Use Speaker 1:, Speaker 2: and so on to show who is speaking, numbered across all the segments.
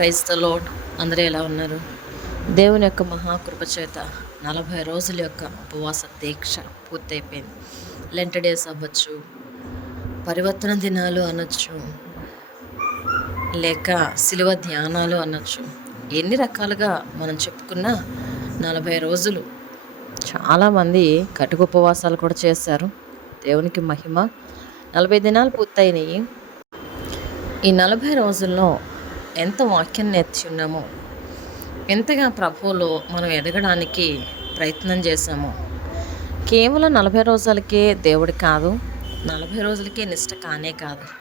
Speaker 1: క్రైస్తలోడ్ అందరూ ఎలా ఉన్నారు? దేవుని యొక్క మహాకృప చేత నలభై రోజుల యొక్క ఉపవాస దీక్ష పూర్తయిపోయింది. లెంట డేస్ అవ్వచ్చు పరివర్తన దినాలు అనొచ్చు లేక శిలువ ధ్యానాలు అనొచ్చు. ఎన్ని రకాలుగా మనం చెప్పుకున్న నలభై రోజులు చాలామంది కటుకు ఉపవాసాలు కూడా చేశారు. దేవునికి మహిమ. నలభై దినాలు పూర్తయినాయి. ఈ నలభై రోజుల్లో ఎంత వాక్యం నేర్చున్నామో ఎంతగా ప్రభువులో మనం ఎదగడానికి ప్రయత్నం చేశామో. కేవలం నలభై రోజులకే దేవుడు కాదు నలభై రోజులకే నిష్ట కానే కాదు.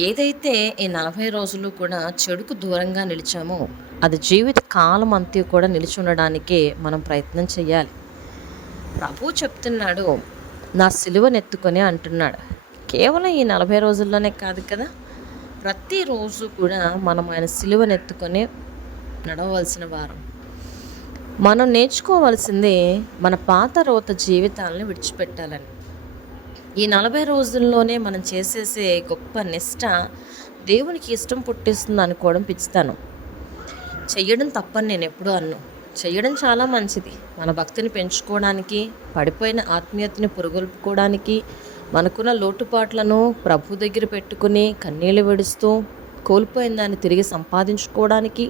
Speaker 1: ఏదైతే ఈ నలభై రోజులు కూడా చెడుకు దూరంగా నిలిచామో అది జీవిత కాలం అంతా కూడా నిలిచి ఉండడానికే మనం ప్రయత్నం చేయాలి. ప్రభు చెప్తున్నాడు నా సిలువనెత్తుకొని అంటున్నాడు. కేవలం ఈ నలభై రోజుల్లోనే కాదు కదా ప్రతిరోజు కూడా మనం ఆయన సిలువనెత్తుకొని నడవవలసిన వారం. మనం నేర్చుకోవాల్సింది మన పాత రోత జీవితాలను విడిచిపెట్టాలని. ఈ నలభై రోజుల్లోనే మనం చేసేసే గొప్ప నిష్ట దేవునికి ఇష్టం పుట్టిస్తుంది అనుకోవడం పిచ్చుతాను. చెయ్యడం తప్పని నేను ఎప్పుడూ అన్ను. చెయ్యడం చాలా మంచిది. మన భక్తిని పెంచుకోవడానికి పడిపోయిన ఆత్మీయతని పురుగొల్పుకోవడానికి మనకున్న లోటుపాట్లను ప్రభు దగ్గర పెట్టుకుని కన్నీళ్ళు విడుస్తూ కోల్పోయిన దాన్ని తిరిగి సంపాదించుకోవడానికి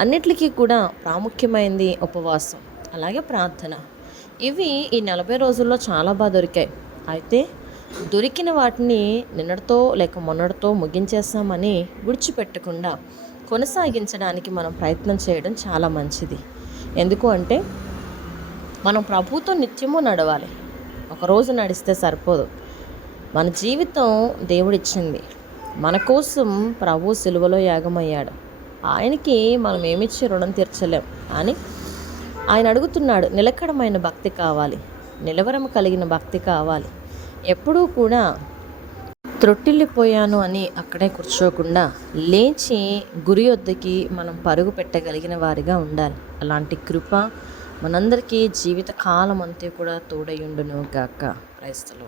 Speaker 1: అన్నిటికీ కూడా ప్రాముఖ్యమైనది ఉపవాసం అలాగే ప్రార్థన. ఇవి ఈ నలభై రోజుల్లో చాలా బాగా దొరికాయి. అయితే దొరికిన వాటిని నిన్నటితో లేక మొన్నటితో ముగించేస్తామని విడిచిపెట్టకుండా కొనసాగించడానికి మనం ప్రయత్నం చేయడం చాలా మంచిది. ఎందుకు అంటే మనం ప్రభుతో నిత్యము నడవాలి. ఒకరోజు నడిస్తే సరిపోదు. మన జీవితం దేవుడిచ్చింది. మన కోసం ప్రభు సిలువలో యాగమయ్యాడు. ఆయనకి మనం ఏమిచ్చి రుణం తీర్చలేం. అని ఆయన అడుగుతున్నాడు నిలకడమైన భక్తి కావాలి. నిలవరం కలిగిన భక్తి కావాలి. ఎప్పుడూ కూడా త్రొట్టిల్లిపోయాను అని అక్కడే కూర్చోకుండా లేచి గురి వద్దకి మనం పరుగు పెట్టగలిగిన వారిగా ఉండాలి. అలాంటి కృప మనందరికీ జీవిత కాలం అంతా కూడా తోడయుండును గాక క్రైస్తలో